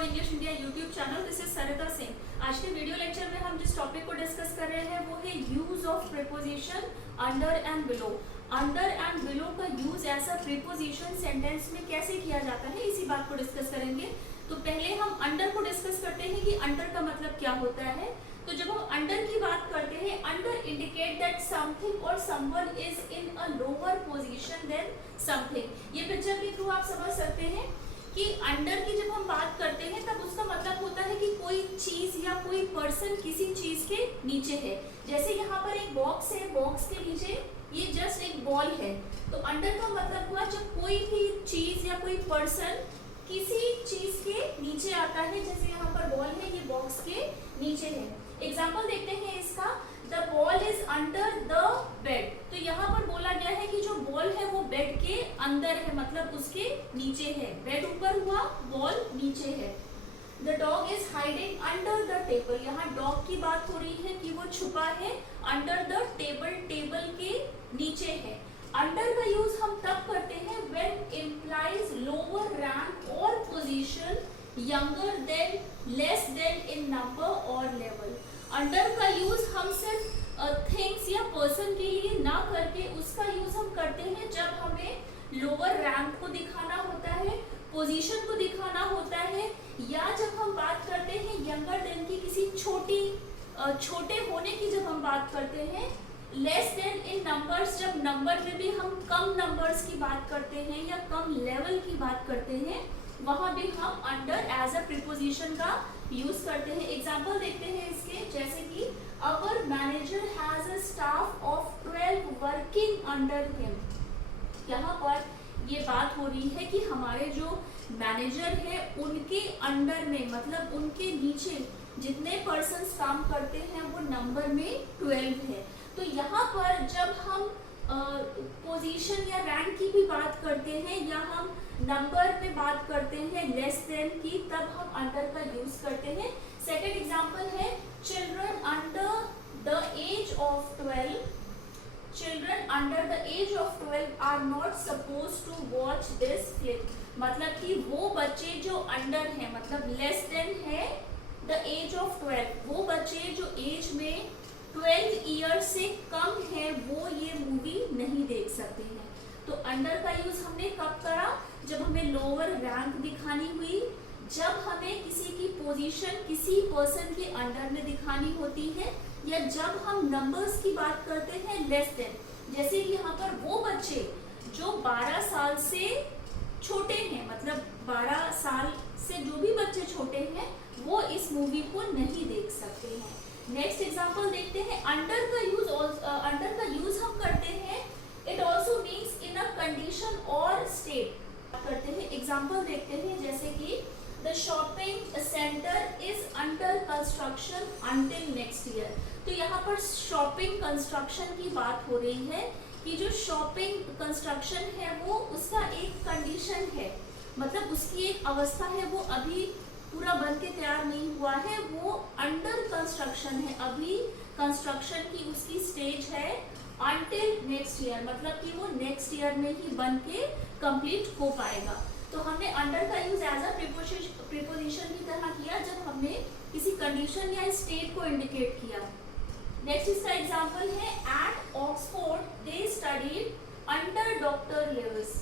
About English India YouTube channel. This is Sarita Singh. आज के video lecture में हम जिस टॉपिक को डिस्कस कर रहे हैं वो है use of preposition under and below. Under and below का use as a preposition sentence में कैसे किया जाता है, इसी बात को डिस्कस करेंगे। तो पहले हम अंडर को डिस्कस करते हैं कि अंडर का मतलब क्या होता है। तो जब हम अंडर की बात करते हैं, अंडर इंडिकेट दैट समथिंग और someone is in a lower position than something. ये पिक्चर के थ्रू आप समझ सकते हैं कि अंडर की जब हम बात करते हैं तब उसका मतलब होता है कि कोई चीज या कोई पर्सन किसी चीज के नीचे है। जैसे यहाँ पर एक बॉक्स है, बॉक्स के नीचे ये जस्ट एक बॉल है। तो अंडर का मतलब हुआ जब कोई भी चीज या कोई पर्सन किसी चीज के नीचे आता है। जैसे यहाँ पर बॉल है, ये बॉक्स के नीचे है। एग्जाम्पल देखते हैं इसका, the ball is under the bed. तो यहाँ पर बोला गया है कि जो बॉल है वो बेड के अंदर है, मतलब उसके नीचे है। बेड ऊपर हुआ, बॉल नीचे है। The dog is hiding under the table. यहाँ डॉग की बात हो रही है कि वो छुपा है अंडर द टेबल, टेबल के नीचे है। अंडर का यूज हम तब करते हैं when implies lower rank or position, younger than, less than in number or level। Under का यूज हम सिर्फ थिंग्स या पर्सन के लिए ना करके उसका यूज हम करते हैं जब हमें लोअर रैंक को दिखाना होता है, पोजीशन को दिखाना होता है, या जब हम बात करते हैं यंगर देन की किसी छोटे होने की जब हम बात करते हैं, लेस देन इन नंबर्स जब नंबर में भी हम कम नंबर्स की बात करते हैं या कम लेवल की बात करते हैं, वहां भी हम अंडर एज अ प्रीपोजिशन का यूज करते हैं। एग्जाम्पल देखते हैं इसके, जैसे कि our manager has a staff of 12 working under him. यहाँ पर ये बात हो रही है कि हमारे जो मैनेजर है उनके अंडर में, मतलब उनके नीचे जितने पर्सन्स काम करते हैं वो नंबर में 12 है। तो यहाँ पर जब हम पोजीशन या रैंक की भी बात करते हैं या हम नंबर में बात करते हैं लेस देन की, तब हम अंडर का यूज करते हैं। सेकंड एग्जांपल है, children under the age of 12, children under the age of 12 are not suppose to watch this film. मतलब कि वो बच्चे जो अंडर है, मतलब लेस देन है द एज ऑफ 12, वो बच्चे जो एज में 12 ईयर से कम है वो ये मूवी नहीं देख सकते हैं। तो अंडर का यूज हमने कब करा, जब हमें लोअर रैंक दिखानी हुई, जब हमें किसी की पोजीशन किसी पर्सन के अंडर में दिखानी होती है, या जब हम नंबर्स की बात करते हैं लेस देन। जैसे कि यहाँ पर वो बच्चे जो 12 साल से छोटे हैं, मतलब 12 साल से जो भी बच्चे छोटे हैं वो इस मूवी को नहीं देख सकते हैं। नेक्स्ट एग्जांपल देखते हैं, अंडर का यूज हम करते हैं it also means in a condition और स्टेट करते हैं। एग्जांपल देखते हैं, जैसे कि the shopping centre is under construction until next year. तो यहाँ पर शॉपिंग कंस्ट्रक्शन की बात हो रही है कि जो शॉपिंग कंस्ट्रक्शन है वो उसका एक कंडीशन है, मतलब उसकी एक अवस्था है, वो अभी पूरा बन के तैयार नहीं हुआ है, वो अंडर कंस्ट्रक्शन है, अभी कंस्ट्रक्शन की उसकी स्टेज है अंटिल नेक्स्ट ईयर, मतलब कि वो नेक्स्ट ईयर में ही बन के कंप्लीट हो पाएगा। तो हमने अंडर का यूज एज अ प्रीपोजिशन की तरह किया जब हमने किसी कंडीशन या स्टेट को इंडिकेट किया। नेक्स्ट इसका एग्जांपल है, at Oxford they studied under doctor Lewis.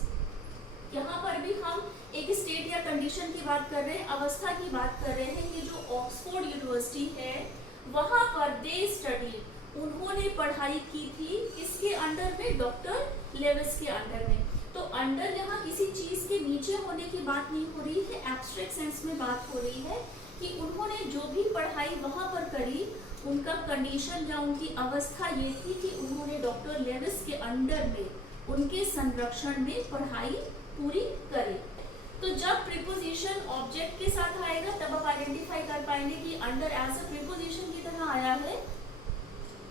यहाँ पर भी हम एक स्टेट या कंडीशन की बात कर रहे हैं, अवस्था की बात कर रहे हैं कि जो ऑक्सफोर्ड यूनिवर्सिटी है वहां पर दे स्टडी, उन्होंने पढ़ाई की थी किसके अंडर में, डॉक्टर लेविस के अंडर में। तो अंडर यहाँ किसी चीज के नीचे होने की बात नहीं हो रही है, एब्स्ट्रैक्ट सेंस में बात हो रही है कि उन्होंने जो भी पढ़ाई वहां पर करी उनका कंडीशन या उनकी अवस्था ये थी कि उन्होंने डॉक्टर लेविस के अंडर में, उनके संरक्षण में पढ़ाई पूरी करी। तो जब प्रीपोजिशन ऑब्जेक्ट के साथ आएगा तब आप आइडेंटिफाई कर पाएंगे कि अंडर एज अ प्रीपोजिशन की तरह आया है,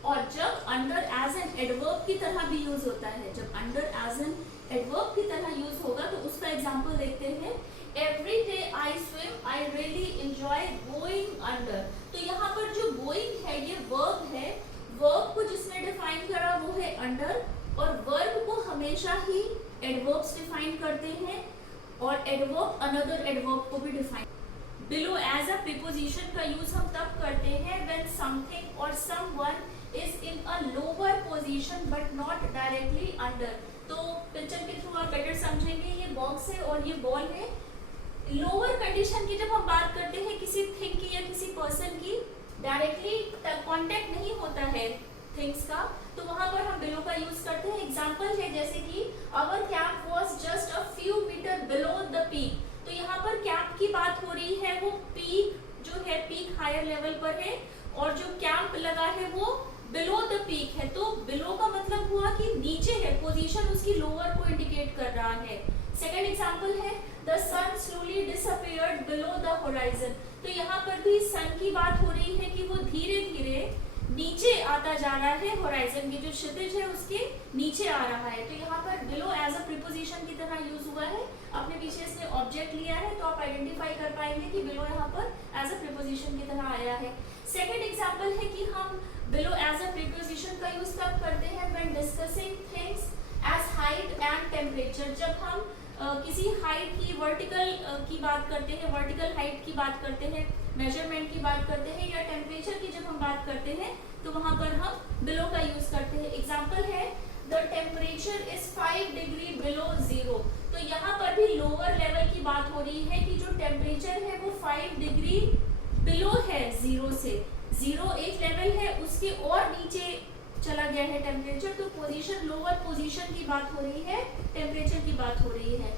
और जब अंडर एज एन एडवर्ब की तरह भी यूज होता है, जब अंडर एज एन एडवर्ब की तरह यूज होगा तो उसका एग्जांपल देखते हैं, every day I swim I really enjoy going under. तो यहाँ पर जो गोइंग है ये वर्ब है, वर्ब को जिसने डिफाइन करा वो है अंडर, और वर्ब को हमेशा ही एडवर्ब्स डिफाइन करते हैं और एडवर्ब अनदर एडवर्ब को भी define. Below as a preposition का यूज हम तब करते हैं व्हेन समथिंग और someone is in a lower position but not directly under. तो पिक्चर के थ्रू आप बेटर समझेंगे, ये बॉक्स है और ये बॉल है। लोअर कंडीशन की जब हम बात करते हैं किसी थिंग की या किसी पर्सन की, डायरेक्टली कांटेक्ट नहीं होता है थिंग्स का, तो वहां पर हम बिलो का यूज करते हैं। एग्जांपल है जैसे कि our camp was just a few meter below the peak. तो यहाँ पर कैंप की बात हो रही है, वो पीक जो है पीक हायर लेवल पर है और जो कैंप लगा है वो बिलो द पीक है। तो बिलो का मतलब हुआ कि नीचे है, पोजीशन उसकी लोअर को इंडिकेट कर रहा है। सेकंड एग्जांपल है the sun slowly disappeared below the horizon. तो यहाँ पर भी सन की बात हो रही है कि वो धीरे धीरे नीचे आता जा रहा है, होराइजन की जो क्षितिज है उसके नीचे आ रहा है। तो यहाँ पर बिलो एज अ प्रीपोजिशन की तरह यूज हुआ है। अपने पीछे इसने ऑब्जेक्ट लिया है तो आप आइडेंटिफाई कर पाएंगे कि बिलो यहाँ पर एज अ प्रीपोजिशन की तरह आया है। सेकंड एग्जांपल है कि हम बिलो एज अ प्रीपोजिशन का यूज कब करते हैं, when discussing things as height and temperature. जब हम किसी हाइट की वर्टिकल की बात करते हैं, वर्टिकल हाइट की बात करते हैं, मेजरमेंट की बात करते हैं या टेम्परेचर की जब हम बात करते हैं तो वहां पर हम बिलो का यूज करते हैं। एग्जांपल है the temperature is 5 degree below zero. तो यहाँ पर भी लोअर लेवल की बात हो रही है कि जो टेम्परेचर है वो 5 डिग्री बिलो है जीरो से। जीरो एक लेवल है, उसके और नीचे चला गया है टेम्परेचर, तो पोजीशन लोअर पोजीशन की बात हो रही है, टेम्परेचर की बात हो रही है।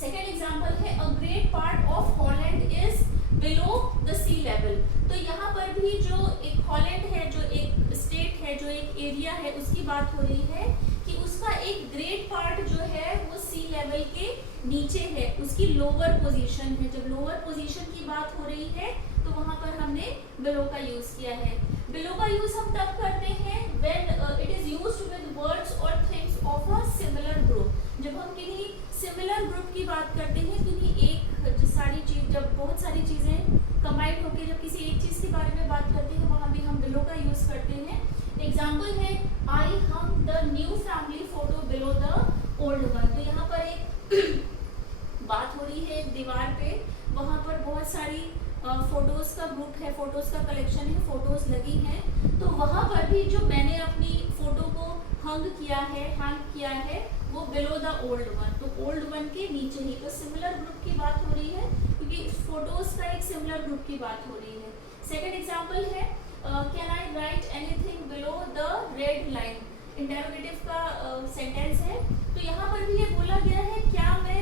सेकेंड एग्जांपल है a great part of Holland is below the sea level. तो यहाँ पर भी जो एक हॉलैंड है, जो एक स्टेट है, जो एक एरिया है, उसकी बात हो रही है कि उसका एक ग्रेट पार्ट जो है वो सी लेवल के नीचे है, उसकी लोअर पोजीशन है। जब लोअर पोजीशन की बात हो रही है तो वहां पर हमने बिलो का यूज किया है। बिलो का यूज हम तब करते हैं when it is used with words और things of a similar group. जब हम किन्हीं सिमिलर ग्रुप की बात करते हैं, किन्हीं एक सारी चीज, जब बहुत सारी चीजें कंबाइंड होकर जब किसी एक चीज के बारे में बात करते हैं, वहां भी हम बिलो का यूज करते हैं। एग्जाम्पल है I hung the new family photo below the old one. तो यहाँ पर एक बात हो रही है एक दीवार पे, वहां पर बहुत सारी फोटोज का ग्रुप है, फोटोज का कलेक्शन है, फोटोज लगी हैं। तो वहां पर भी जो मैंने अपनी फोटो को हैंग किया है वो बिलो द ओल्ड वन। तो ओल्ड वन के नीचे ही, तो सिमिलर ग्रुप की बात हो रही है क्योंकि फोटोज का एक सिमिलर ग्रुप की बात हो रही है। सेकेंड एग्जाम्पल है can I right anything below the red line. Interrogative का सेंटेंस है। तो यहाँ पर भी ये बोला गया है क्या मैं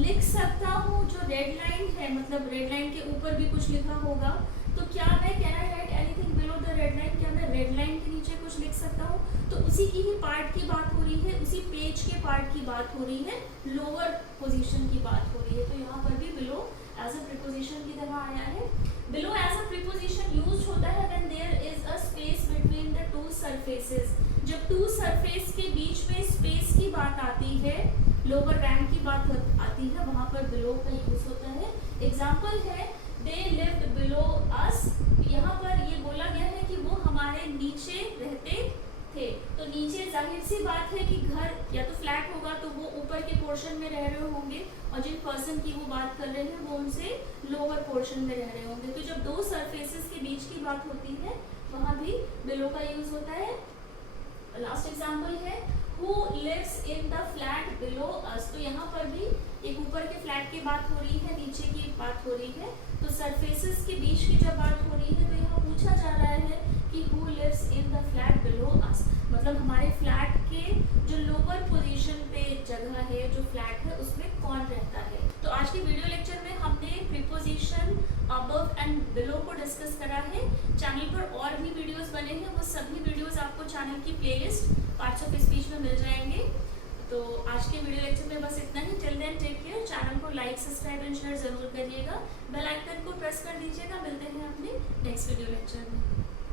लिख सकता हूँ जो रेड लाइन है, मतलब रेड लाइन के ऊपर भी कुछ लिखा होगा, तो क्या मैं can I right anything below the red line, क्या मैं रेड लाइन के नीचे कुछ लिख सकता हूँ। तो उसी की ही पार्ट की बात हो रही है, उसी पेज के पार्ट की बात हो रही है, लोअर पोजीशन की बात हो रही है। तो यहाँ पर भी बिलो एज अ प्रीपोजिशन की तरह आया है। Below as a preposition use होता है when there is a space between the two surfaces. जब टू सरफेस के बीच में स्पेस की बात आती है, लोअर रैंक की बात आती है, वहां पर बिलो का यूज होता है। एग्जाम्पल है दे लिव्ड बिलो अस। यहाँ पर ये बोला गया है कि वो हमारे नीचे रहते थे। तो नीचे जाहिर सी बात है कि घर या तो फ्लैट होगा तो वो ऊपर के पोर्शन में रह रहे होंगे, और जिन पर्सन की वो बात कर रहे हैं वो उनसे लोअर पोर्शन में रह रहे होंगे। तो जब दो सरफेसेस के बीच की बात होती है वहां भी बिलो का यूज होता है। लास्ट एग्जाम्पल है who lives in the flat below us। तो यहाँ पर भी एक ऊपर के फ्लैट की बात हो रही है, नीचे की बात हो रही है। तो सरफेसेस के बीच की जब बात हो रही है तो यहाँ पूछा जा रहा है कि who lives in the flat below us, मतलब हमारे फ्लैट के जो लोअर पोजीशन पे जगह है, जो फ्लैट है, उसमें कौन रहता है। तो आज के वीडियो लेक्चर में हमने प्रीपोजिशन अबव एंड बिलो को डिस्कस करा है। चैनल पर और भी वीडियोस बने हैं, वो सभी वीडियोस आपको चैनल की प्लेलिस्ट पार्ट्स ऑफ स्पीच में मिल जाएंगे। तो आज के वीडियो लेक्चर में बस इतना ही। Till then take care. Channel को लाइक, सब्सक्राइब एंड शेयर जरूर करिएगा। बेल आइकन को प्रेस कर दीजिएगा। मिलते हैं अपने नेक्स्ट वीडियो लेक्चर में।